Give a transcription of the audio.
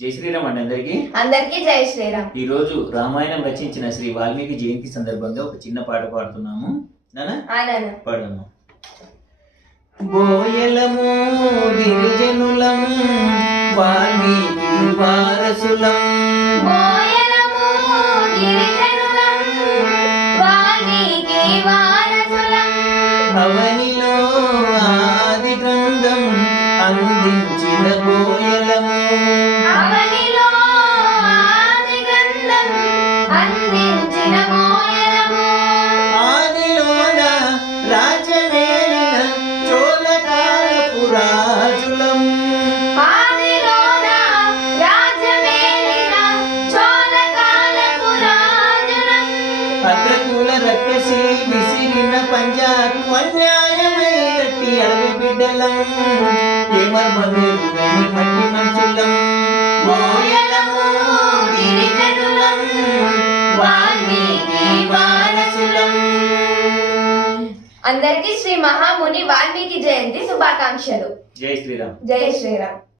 జై శ్రీరామ్ అండి అందరికి. అందరికి జై శ్రీరామ్. ఈ రోజు రామాయణం రచించిన శ్రీ వాల్మీకి జయంతి సందర్భంగా ఒక చిన్న పాట పాడుతున్నాము. నానా పాడము. బోయలము గిరిజనులం వాల్మీకి వారసులం, బోయలము గిరిజనులం వాల్మీకి వారసులం, అవనిలో ఆది గ్రంథం అందించిన బోయలము, అవనిలో ఆది గ్రంథం అందించిన బోయలము, ఆదిలోన రాజ్యమేలిన చోళకాలపు రాజులం, ఆదిలోన రాజ్యమేలిన చోళకాలపు రాజులం, అగ్రకుల రక్కసి విసిరిన పంజాబు అన్యాయమై గట్టి అడవి బిడ్డలం, ఏమర్మవేరుగని మట్టి మనుషులం, బోయలము గిరిజనులం వాల్మీకి వారసులం. అందరికీ శ్రీ మహాముని వాల్మీకి జయంతి శుభాకాంక్షలు. జై శ్రీరామ్. జై శ్రీరామ్.